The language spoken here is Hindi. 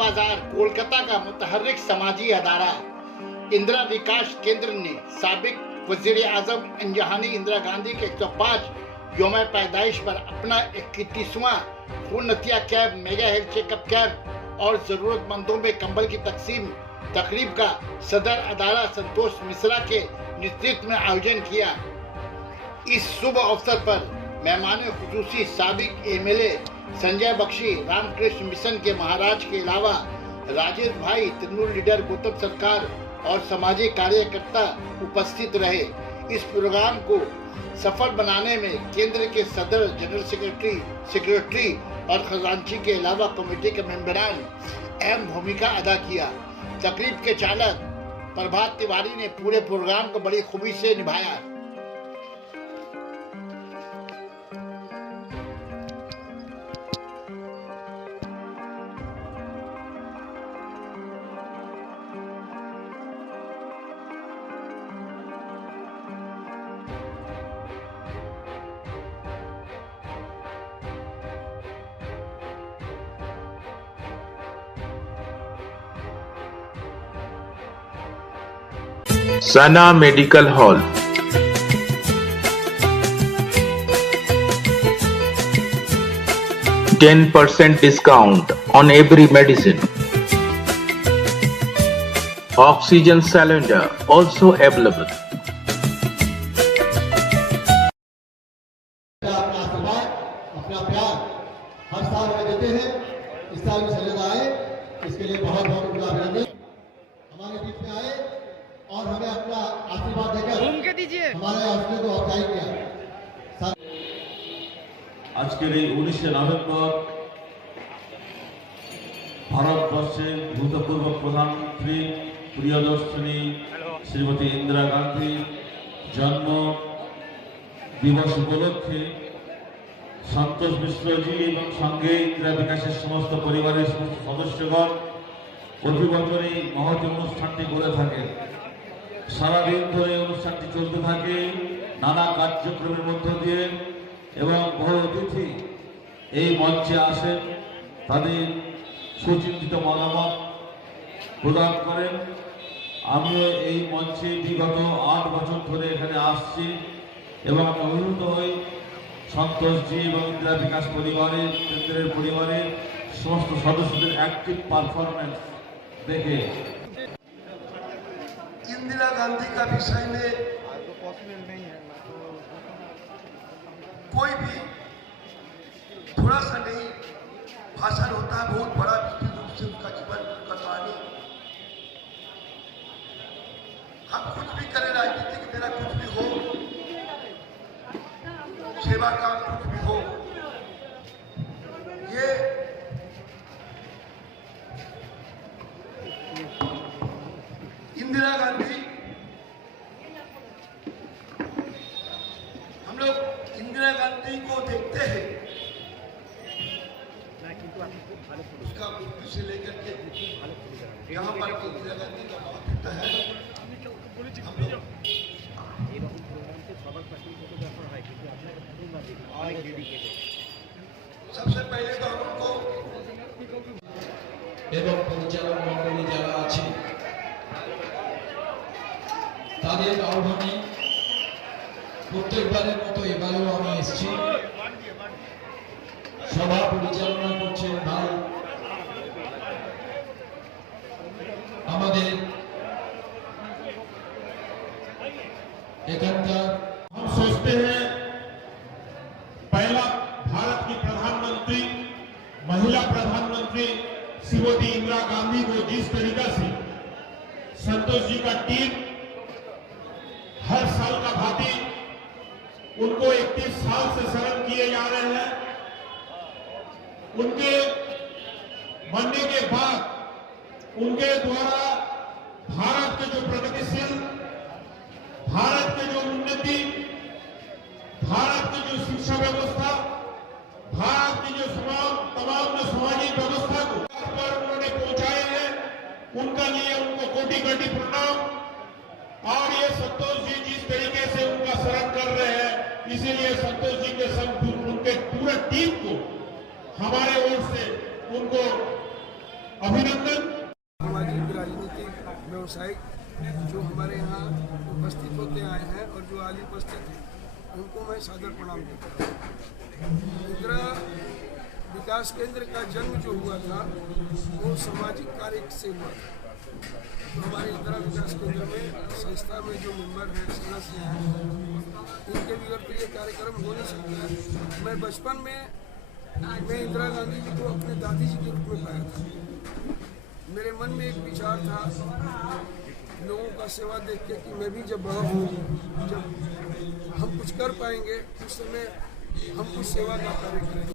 बाजार कोलकाता का मुतहर्रिक समाजी अदारा इंदिरा विकास केंद्र ने साबिक वजीर आजम अंजहानी इंदिरा गांधी के 105 यौम पैदाइश पर अपना 31वां खून नतिया camp, mega health checkup camp और जरूरतमंदों में कंबल की तकसीम तकरीब का सदर अदारा संतोष मिश्रा के नेतृत्व में आयोजन किया। इस शुभ अवसर पर मेहमान खुसूसी साबिक एमएलए संजय बख्शी, रामकृष्ण मिशन के महाराज के अलावा राजेश भाई, तृणमूल लीडर गौतम सरकार और सामाजिक कार्यकर्ता उपस्थित रहे। इस प्रोग्राम को सफल बनाने में केंद्र के सदर, जनरल सेक्रेटरी और खजांची के अलावा कमेटी के मेंबरान अहम भूमिका अदा किया। तकरीब के चालक प्रभात तिवारी ने पूरे प्रोग्राम को बड़ी खूबी से निभाया। Sana Medical Hall. %10 discount on every medicine. Oxygen cylinder also available. अपना प्यार हर साल में देते हैं। इस साल भी सलेगा आए, इसके लिए बहुत बहुत उनका अभिनंदन। हमारे बीच में आए और हमें अपना आशीर्वाद देकर हमारे हौसले को अफजाई किया। আজকের এই 19শে নভেম্বর ভারতবর্ষের ভূতপূর্ব প্রধানমন্ত্রী প্রিয়দর্শিনী শ্রীমতী ইন্দিরা গান্ধী জন্ম দিবস উপলক্ষে সন্তোষ মিশ্রজি এবং সঙ্গে ইন্দিরা বিকাশের সমস্ত পরিবারের সমস্ত সদস্যগণ প্রতি বছর এই মহৎ অনুষ্ঠানটি করে থাকেন। সারাদিন ধরে অনুষ্ঠানটি চলতে থাকে নানা কার্যক্রমের মধ্য দিয়ে এবং বহু অতিথি এই মঞ্চে আসেন, তাদের সুচিন্তিত মতামত প্রদান করেন। আমিও এই মঞ্চে বিগত 8 বছর ধরে এখানে আসছি এবং আমি অভিভূত হই সন্তোষজি এবং ইন্দিরা বিকাশ পরিবারের কেন্দ্রের পরিবারের সমস্ত সদস্যদের অ্যাক্টিভ পারফরমেন্স देखे। इंदिरा गांधी का विषय में कोई भी थोड़ा सा नहीं भाषण होता है, बहुत बड़ा विस्तृत रूप से उनका जीवन, उनका कहानी। हम कुछ भी करें, राजनीतिक मेरा कुछ भी हो, सेवा का कुछ भी हो, ये इंदिरा गांधी, हम लोग इंदिरा गांधी को देखते हैं, उसका बुद्धि से लेकर के यहाँ पर इंदिरा गांधी का महत्व है। सबसे पहले तो हम उनको এবং পরিচালক মণ্ডলী যারা আছে তাদের আহ্বানে প্রত্যেকবারের মতো এবারেও আমি এসেছি। সভা পরিচালনা করছেন ভাই আমাদের এখানকার। हम सोचते हैं पहला भारत की प्रधानमंत्री, महिला प्रधानमंत्री श्रीमती इंदिरा गांधी को जिस तरीका से संतोष जी का टीम हर साल का भांति उनको 31 साल से शरण किए जा रहे हैं, उनके बनने के बाद उनके द्वारा भारत के जो प्रगतिशील, भारत के जो उन्नति, भारत की जो शिक्षा व्यवस्था, भारत की जो तमाम सामाजिक व्यवस्था को पर उन्होंने पहुंचाए हैं, उनका लिए उनको कोटि कोटि प्रणाम। और ये संतोष जी जिस तरीके से उनका शरण कर रहे हैं, इसीलिए संतोष जी के संग उनके पूरे टीम को हमारे ओर से उनको अभिनंदन। सामाजिक राजनीतिक व्यवसायिक जो हमारे यहाँ उपस्थित होते आए हैं और जो हाल ही उपस्थित हैं उनको मैं सादर प्रणाम करता हूँ। इंदिरा विकास केंद्र का जन्म जो हुआ था वो सामाजिक कार्य से हुआ था। तो हमारे इंदिरा विकास केंद्र में संस्था में जो मेंबर हैं, सदस्य हैं, इनके बगैर तो ये कार्यक्रम हो नहीं सकता है। मैं बचपन में इंदिरा गांधी जी को अपने दादी जी के रूप में पाया था। मेरे मन में एक विचार था लोगों का सेवा देख के कि मैं भी जब बड़ा हूँ, जब हम कुछ कर पाएंगे उस समय हम कुछ सेवा का कार्य करेंगे।